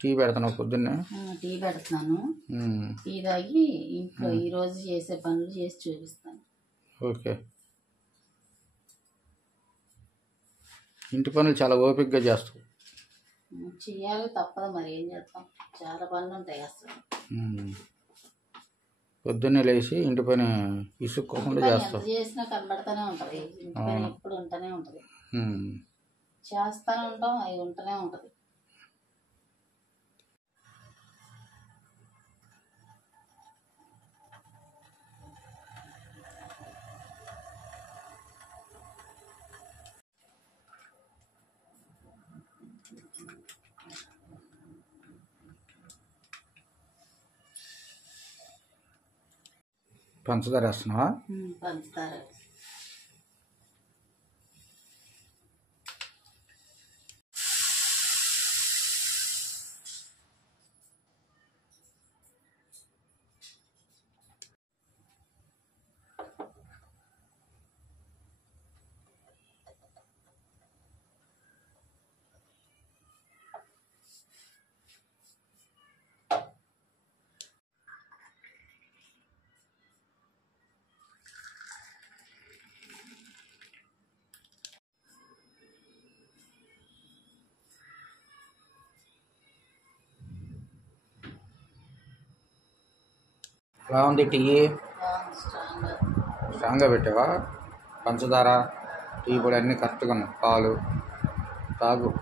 Tea పెడుతున్నావు పొద్దున్నే? Tea పెడుతున్నాను. టీ తాగి ఇంట్లో ఈరోజు చేసే పనులు చేసి చూపిస్తాను. ఓకే. ఇంటి పనులు చాలా ఓపికగా చేస్తావు. చేయాలి, తప్పదు, మరి ఏం చేస్తాం, చాలా పనులు ఉంటాయి అసలు. పొద్దున్నే లేచి ఇంటి పని ఇసుక్కోకుండా చేస్తావు. చేసినా కనబడుతూనే ఉంటుంది, ఇంటి పని ఎప్పుడు ఉంటూనే ఉంటుంది, చేస్తూనే ఉంటాం, అవి ఉంటూనే ఉంటుంది. పంచదార వేస్తున్నావా? పంచదార ఎలా ఉంది టీ? స్ట్రాంగ్గా పెట్టావా? పంచదార, టీ పొడి అన్నీ కరెక్ట్గా ఉన్నాయి. పాలు తాగు.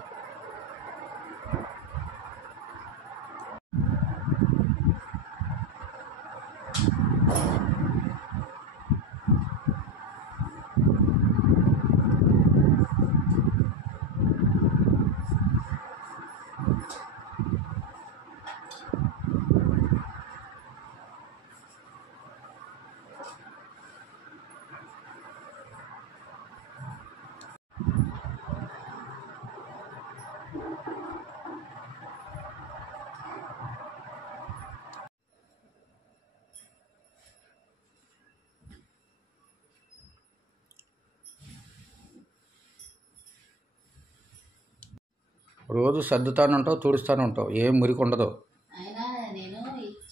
రోజు సర్దుతాను ఉంటావు, తుడుస్తాను ఉంటావు, ఏం మురికి ఉండదు. అయినా నేను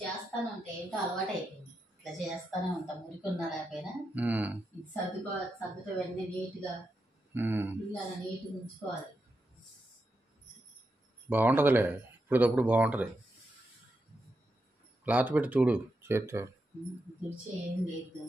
చేస్తాను అంటే ఏంటో అలవాటు అయిపోయింది, ఇట్లా చేస్తానే ఉంటా, మురికి ఉన్నా లేకపోయినా. ఇది సర్దుటం అన్నీ నీట్గా, ఇల్లు నీట్గా ఉంచుకోవాలి. బాగుంటుందిలే, ఇప్పుడప్పుడు బాగుంటుంది. క్లాత్ పెట్టి చూడు చేతితో. తుడిచి ఏం లేదు.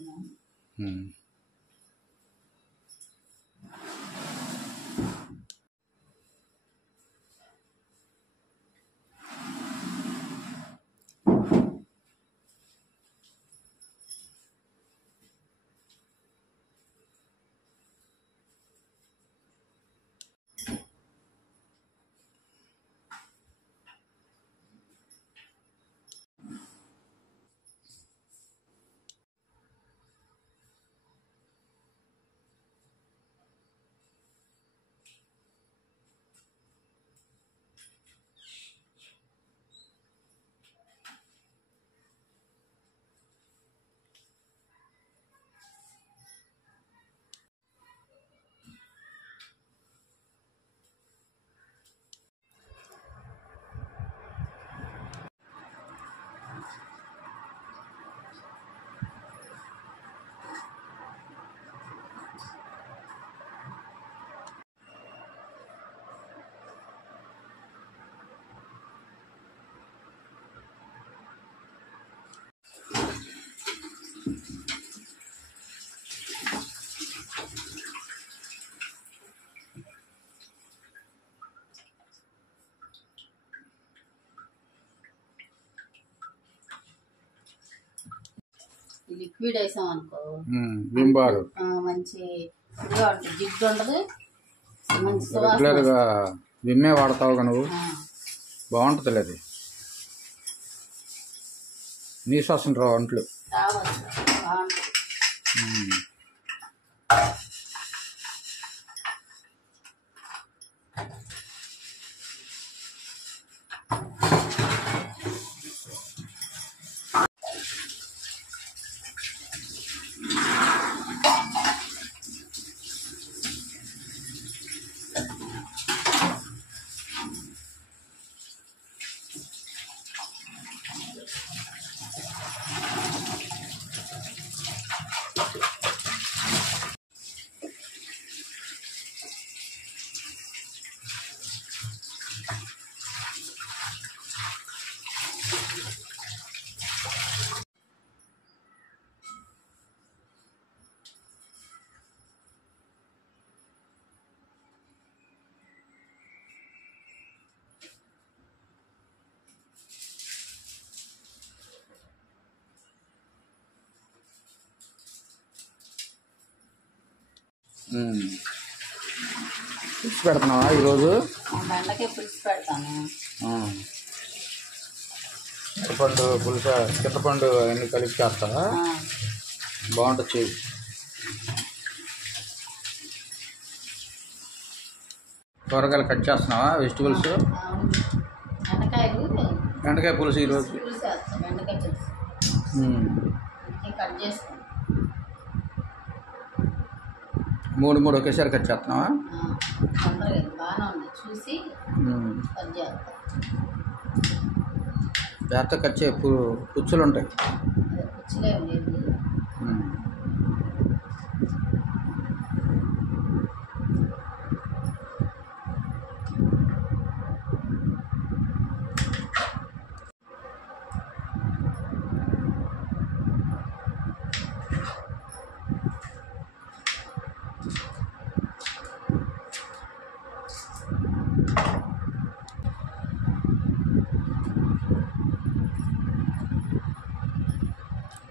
లిక్విడ్ వేసాం అనుకో, మంచి జిడ్డు ఉండదు, మంచి రెగ్యులర్గా విమ్మే వాడతావు నువ్వు, బాగుంటుంది. అది నీసు వస్తుంది రావు అంట్లు. పులుసు పెడుతున్నావా ఈరోజు? బెండకాయ పులుసు పెడతాను. చింతపండు పులుసు, చింతపండు అన్నీ కలిపి చేస్తావా? బాగుంటుంది చేయి. కూరగాయలు కట్ చేస్తున్నావా? వెజిటబుల్స్, బెండకాయ పులుసు ఈరోజు బెండకాయ పులుసు కట్ చేస్తాను. 3 ఒకేసారి కట్ చేస్తున్నావా? బాగానే ఉంది చూసి కట్ చేస్తా. జాగ్రత్త కట్ చేయి, పుచ్చులు ఉంటాయి. పుచ్చులే ఉండేది.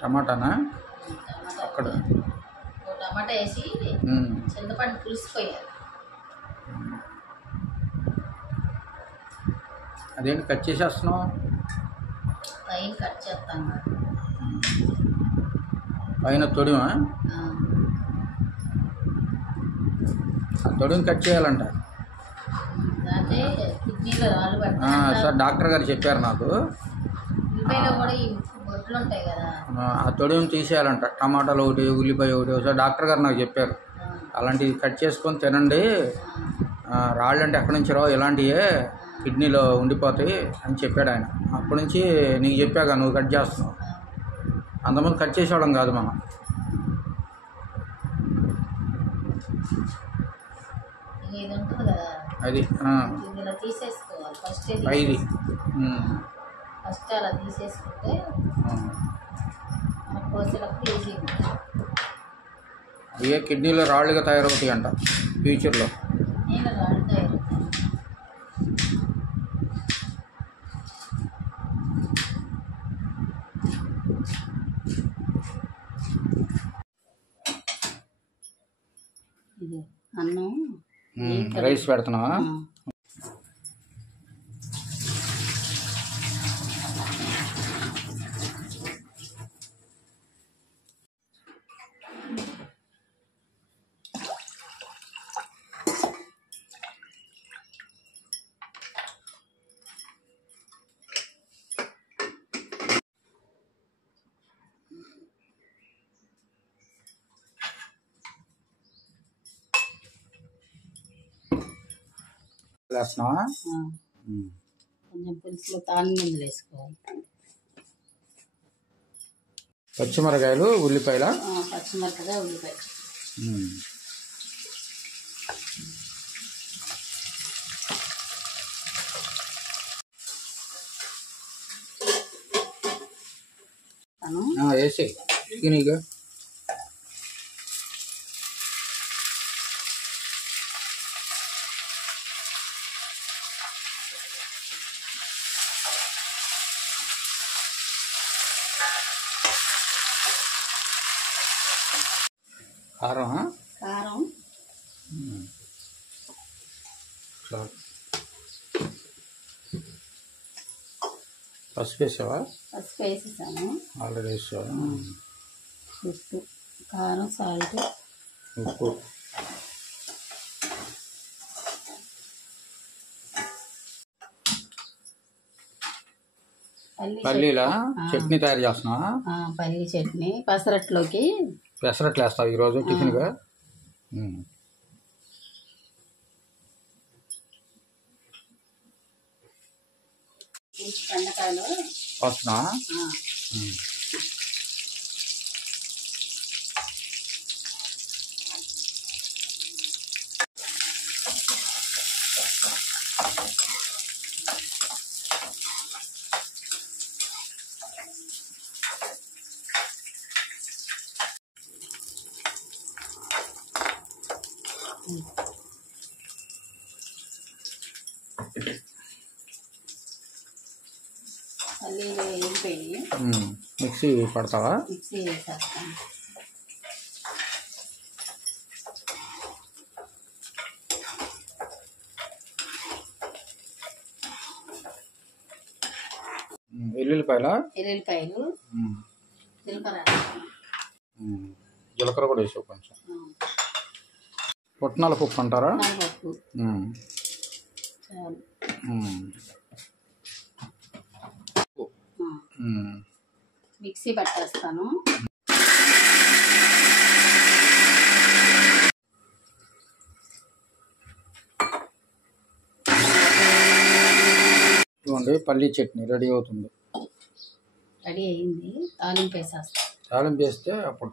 టమాటానా? అక్కడ టమాటా వేసి చింతపండు పులుసు పోయాలి. అదేంటి కట్ చేసేస్తున్నావు? పైన కట్ చేస్తాను. పైన తొడిమా? తొడిని కట్ చేయాలంట. కిడ్నీలో రాళ్ళు పడతాయి సార్, డాక్టర్ గారు చెప్పారు నాకు. ఆ తొడిని తీసేయాలంట. టమాటాలు ఒకటి, ఉల్లిపాయ ఒకటి. ఒకసారి డాక్టర్ గారు నాకు చెప్పారు, అలాంటివి కట్ చేసుకొని తినండి, రాళ్ళు అంటే ఎక్కడి నుంచి రావు, ఇలాంటివే కిడ్నీలో ఉండిపోతాయి అని చెప్పాడు ఆయన. అప్పటి నుంచి నీకు చెప్పాక నువ్వు కట్ చేస్తున్నావు. అంతమంది కట్ చేసేవాళ్ళం కాదు మనం. అది ఇది ఫస్ట్ అలా తీసేసుకుంటే ఇవే కిడ్నీలో రాళ్ళుగా తయారవుతాయి అంట ఫ్యూచర్లో. అన్నం రైస్ పెడుతున్నావా? వేస్తున్నావా? కొంచెం పులుసులో తాలింపులు వేసుకోవాలి. పచ్చిమిరకాయలు, ఉల్లిపాయల? పచ్చిమిరపకాయ, ఉల్లిపాయ. వేసి తినిగా. కారం పసుపు వేసావా? పసుపు వేసేసాను ఆల్రెడీ. వేసావా? ఉప్పు, కారం, సాల్ట్, ఉప్పు. పల్లీలా చట్నీ తయారు చేస్తున్నావా? పల్లీ చట్నీ పెసరట్లోకి. పెసరట్లు వేస్తావు ఈరోజు టిఫిన్గా? బెండకాయలు వస్తున్నా. పల్లీలు వేగిపోయి మిక్సీ పడతావా? మిక్సీ వేసేస్తాను. ఎల్లుల్లిపాయలు, జీలకర్ర కూడా వేసావు కొంచెం. పుట్నాల పప్పు అంటారా? మిక్సీ పట్టేస్తాను. ఇదిగోండి పల్లీ చట్నీ రెడీ అవుతుంది. రెడీ అయింది. తాలింపు వేసేస్తాను. తాలింపు వేస్తే అప్పుడు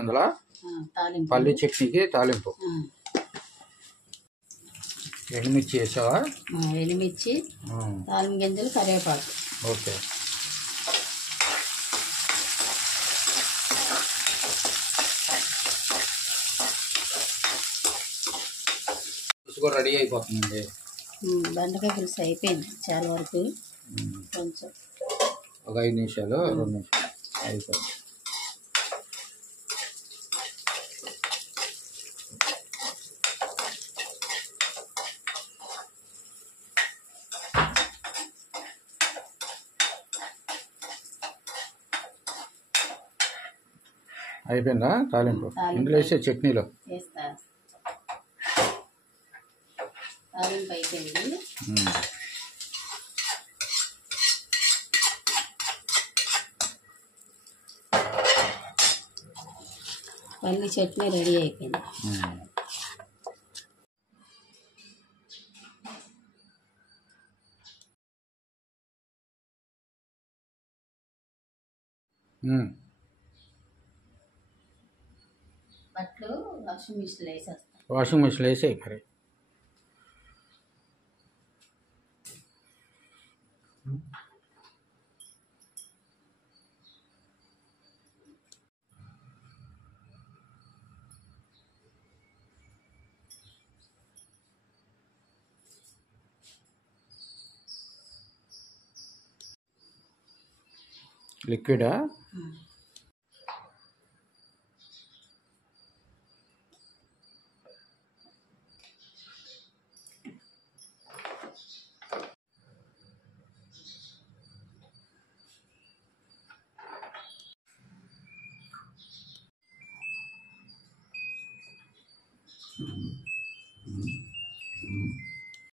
ఇందులో పల్లీ చట్నీకి తాలింపు. ఎండుమిర్చి వేసావా? ఎండుమిర్చి, తాలింపు గింజలు, కరివేపాకు. ఓకే. పులుసు కూడా రెడీ అయిపోతుందండి. బెండకాయ పులుసు అయిపోయింది చాలా వరకు. కొంచెం ఒక 5 నిమిషాలు 2 నిమిషాలు అయిపోతుంది. అయిపోయిందా తాలింపు? ఇందులో వేసే చట్నీలో వేస్తా. తాలింపు అయిపోయింది. పల్లి చట్నీ రెడీ అయిపోయింది. బట్టలు వాషింగ్ మిషన్లో వేసేస్తాను. వాషింగ్ మిషన్లో వేసేయి మరి. లిక్విడా?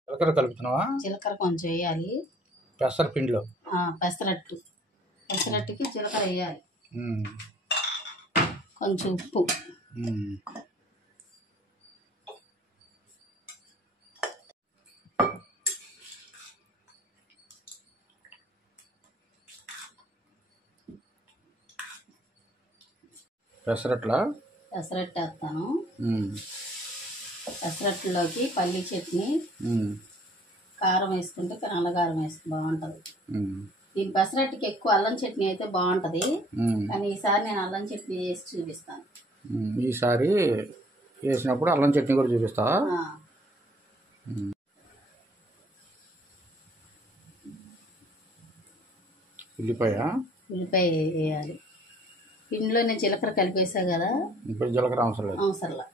జీలకర్ర కలుపుతున్నావా? జీలకర్ర కొంచెం వేయాలి. పెసరపిండిలో పెసరట్టుకి జీలకర్ర వేయాలి. కొంచెం ఉప్పు. పెసరట్టు వేస్తాను. పెసరట్టులోకి పల్లి చట్నీ, కారం వేసుకుంటే నల్లకారం వేసుకుంటే బాగుంటుంది. దీని పెసరట్టుకి ఎక్కువ అల్లం చట్నీ అయితే బాగుంటుంది, కానీ ఈసారి నేను అల్లం చట్నీ వేసి చూపిస్తాను. ఈసారి వేసినప్పుడు అల్లం చట్నీ కూడా చూపిస్తా. ఉల్లిపాయ వేయాలి. పిండిలో నేను జీలకర్ర కలిపేసా కదా, ఇప్పుడు జీలకర్ర అవసరం లేదు.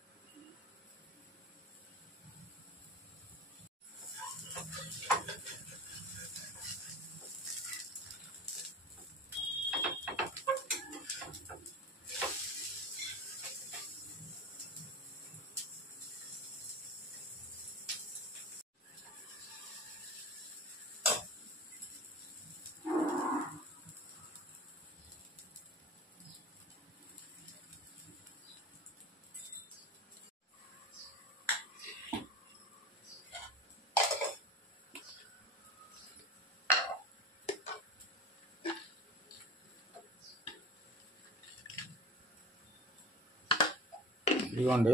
ఇదిగోండి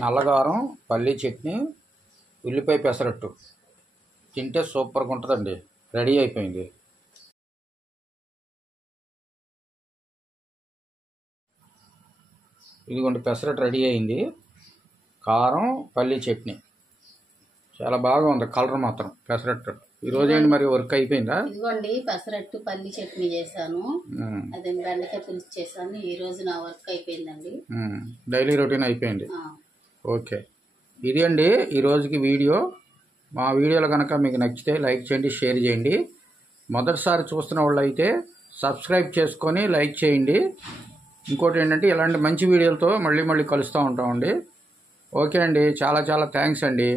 నల్లగారం, పల్లీ చట్నీ, ఉల్లిపాయ పెసరట్టు తింటే సూపర్గా ఉంటుందండి. రెడీ అయిపోయింది. ఇదిగోండి పెసరట్టు రెడీ అయింది. కారం, పల్లీ చట్నీ చాలా బాగా ఉంది. కలర్ మాత్రం పెసరట్టు ఈరోజు ఏంటి మరి వర్క్ అయిపోయిందా? ఇదిగోండి పెసరట్టు పల్లి చట్నీ చేశాను, అదే బెండకాయ పులుసు చేశాను. ఈ రోజు నా వర్క్ అయిపోయిందండి. డైలీ రొటీన్ అయిపోయింది. ఓకే, ఇది అండి ఈ రోజుకి వీడియో. మా వీడియోలు కనుక మీకు నచ్చితే లైక్ చేయండి, షేర్ చేయండి. మొదటిసారి చూస్తున్న వాళ్ళు అయితే సబ్స్క్రైబ్ చేసుకొని లైక్ చేయండి. ఇంకోటి ఏంటంటే ఇలాంటి మంచి వీడియోలతో మళ్ళీ కలుస్తూ ఉంటామండి. ఓకే అండి, చాలా థ్యాంక్స్ అండి.